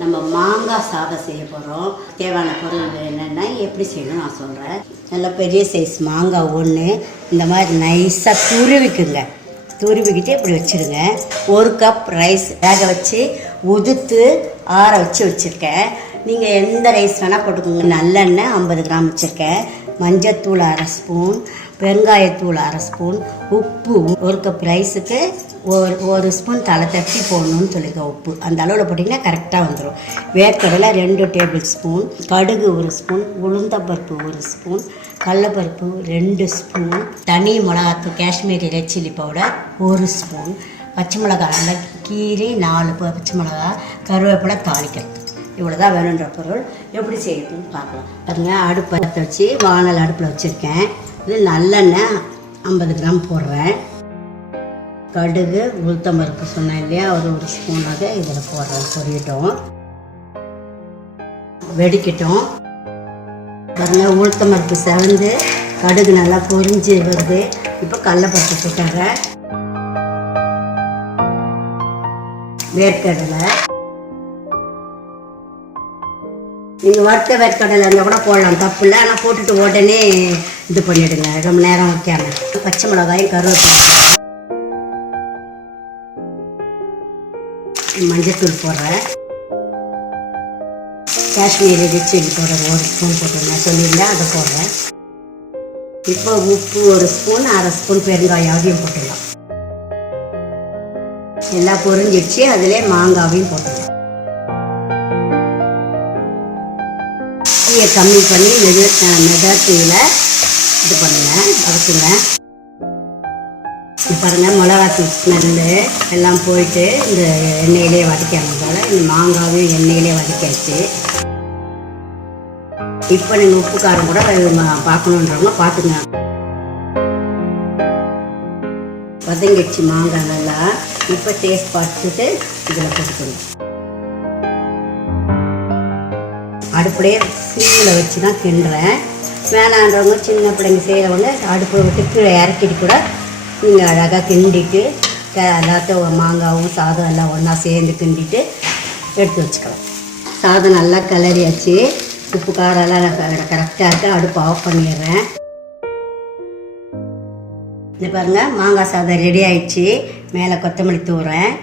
நம்ம மாங்காய் சாதம் செய்ய போகிறோம். தேவையான பொருள் என்னென்னா எப்படி செய்யணும் நான் சொல்கிறேன். நல்ல பெரிய சைஸ் மாங்காய் ஒன்று இந்த மாதிரி நைஸாக துருவிக்குங்க. துருவிக்கிட்டு இப்படி வச்சுருங்க. 1 கப் ரைஸ் வேக வச்சு உதுத்து ஆற வச்சுருக்கேன். நீங்கள் எந்த ரைஸ் வேணால் போட்டுக்கோங்க. நல்லெண்ணெய் 50 கிராம் வச்சுருக்கேன். மஞ்சத்தூள் 1/2 ஸ்பூன், பெருங்காயத்தூள் 1/2 ஸ்பூன், உப்பு 1 கப் ரைஸுக்கு ஒரு ஸ்பூன் தலை தட்டி போடணும்னு சொல்லிக்க. உப்பு அந்த அளவில் போட்டிங்கன்னா கரெக்டாக வந்துடும். வேர்க்கடலை 2 டேபிள் ஸ்பூன், கடுகு 1 ஸ்பூன், உளுந்தம்பருப்பு 1 ஸ்பூன், கடலைப்பருப்பு 2 ஸ்பூன், தனி மிளகாத்தூள் Kashmiri red chilli powder 1 spoon, பச்சை மிளகாய் நல்லா கீரி 4 பச்சை மிளகா, கருவேப்பிலை தாளிக்கிறது. இவ்வளோ தான் வேணுன்ற பொருள். எப்படி செய்யறதுன்னு பார்க்கலாம். பாருங்கள், அடுப்பை வச்சு வானல் அடுப்பில் வச்சுருக்கேன். இது நல்லெண்ணெய் 50 கிராம் போடுறேன். கடுகு உளுத்தம்பருப்பு சொன்னேன் இல்லையா, ஒரு ஸ்பூனாக இதில் போடுறேன். பொரியட்டும், வெடிக்கட்டும். பாருங்கள், உளுத்தம்பருப்பு செவந்து கடுகு நல்லா பொரிஞ்சு வருது. இப்போ கடலைப்பருப்பு போட்டுறேன். வேர்க்கடலை நீங்கள் வறுத்த வேர்க்கடலை இருந்தால் கூட போடலாம், தப்பு இல்லை. ஆனால் போட்டுட்டு உடனே இது பண்ணிவிடுங்க, ரொம்ப நேரம் வைக்காம. பச்சை மிளகாயும் கருவேப்பிலை, மஞ்சத்தூள் போடுறேன். Kashmiri red chilli powder 1 spoon போட்டுருங்க, சொல்லியிருந்தேன், அதை போடுறேன். இப்போ உப்பு 1 ஸ்பூன், 1/2 ஸ்பூன் பெருங்காயம் அதையும் போட்டுடலாம். எல்லாம் பொரிஞ்சிடுச்சு. அதிலே மாங்காவையும் போட்டுடலாம். தீயை கம்மி பண்ணி மெதத்தீயில் இது பண்ணுங்க, வதக்குங்க. பாருங்கள், மிளகாத்தூள் ஸ்மெல்லு எல்லாம் போயிட்டு இந்த எண்ணெயிலே வதக்கணும் போல். இந்த மாங்காவையும் எண்ணெயிலே வதக்கியாச்சு. இப்போ நீங்கள் உப்பு காரம் கூட பார்க்கணுன்றவங்க பார்த்துங்க. வதங்கிடுச்சு மாங்காய் நல்லா. இப்போ டேஸ்ட் பார்த்துட்டு இதில் போட்டுக்கணும். அடுப்புலேயே சிம்மில் வச்சு தான் கிண்டுறேன். வேணான்றவங்க, சின்ன பிள்ளைங்க செய்கிறவங்க அடுப்பை விட்டு கீழே இறக்கிட்டு கூட நீங்கள் அழகாக கிண்டிட்டு எல்லாத்தையும் மாங்காவும் சாதம் எல்லாம் ஒன்றா சேர்ந்து கிண்டிட்டு எடுத்து வச்சுக்கலாம். சாதம் நல்லா கிளறியாச்சு. உப்பு காரம் எல்லாம் கரெக்டாக இருக்குது. அடுப்பு ஆஃப் பண்ணிடுறேன். இது பாருங்கள், மாங்காய் சாதம் ரெடி ஆயிடுச்சு. மேலே கொத்தமல்லி தூவுறேன்.